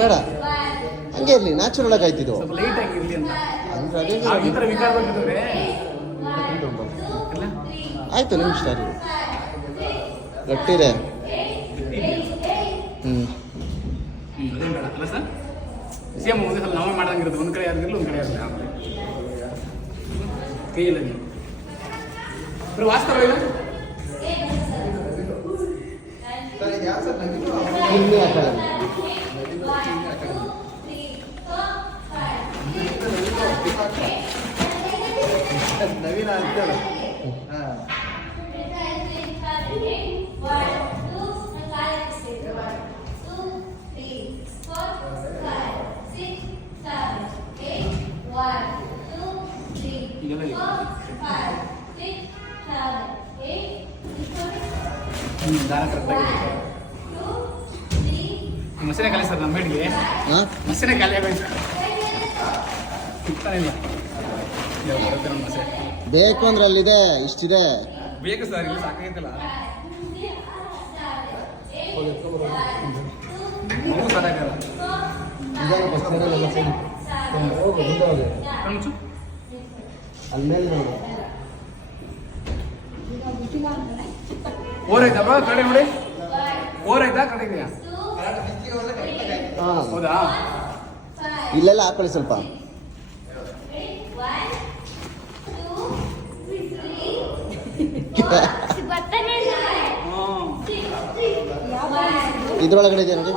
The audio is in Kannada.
ಬೇಡ, ಹಂಗೆ ಇರಲಿ, ನ್ಯಾಚುರಲ್ ಆಗಿ ಆಯ್ತಿದ್ದು. ಸ್ವಲ್ಪ ಲೈಟ್ ಆಗಿರಲಿ ಅಂತ. ಅಂದ್ರೆ ಅದೇ ಈ ಥರ ವಿಕಾರ ಬಂದಿದ್ರೆ ಆಯ್ತು, ನಿಮ್ಮ ಇಷ್ಟ ರೀ. ಗಟ್ಟಿದೆ. ಅದೇನು ಬೇಡ ಅಲ್ಲ ಸರ್. ಸೇಮ್ ಒಂದೇ ಸಲ ನಾವೇ ಮಾಡ್ದಂಗಿರುತ್ತೆ, ಒಂದು ಕಡೆ ಯಾರಿಗಿರಲಿ ಒಂದು ಕಡೆ ಯಾರಿಲ್ಲ. ಆಮೇಲೆ ಕೈಯಲ್ಲಿ ಬರೀ ವಾಸ್ತವ ಇಲ್ಲ. ಇಲ್ಲಿ ಹಾಕಲ್ಲ. ನವೀನ ಅಂತೇಳಿ. ದಾರ ಕರೆಕ್ಟಾಗಿ ಮಸೀನೆ ಖಾಲಿ ಸರ್. ನಮ್ಮ ಮೇಡಿಗೆ ಮಸೀನೆ ಖಾಲಿ ಆಗೋಯ್ತು, ಸಿಗ್ತಾನೆ ಇಲ್ಲ. ಬರುತ್ತೆ ನಮ್ಮ ಮಸೆ ಬೇಕು ಅಂದ್ರೆ ಅಲ್ಲಿದೆ, ಇಷ್ಟಿದೆ. ಬೇಕು ಸರ್, ಇಲ್ಲಿ ಸಾಕಾಗೈತಲ್ಲ. ಮಗು ಸಾಕಾಗಲ್ಲ. ಕಣ್ಮುಚ್ಚು. ಅಲ್ಲಿ ಮೇಲೆ ನೋಡು. ಓರೈತಾ ಬಾ ಕಡೆ ನೋಡಿ. ಓರೈತಾ ಕಡೆ ಇದೆಯಾ? ಹೌದಾ? ಇಲ್ಲೆಲ್ಲ ಹಾಕೊಳ್ಳಿ ಸ್ವಲ್ಪ. ಇದ್ರೊಳಗಡೆ ಇದೆ ನೋಡಿ.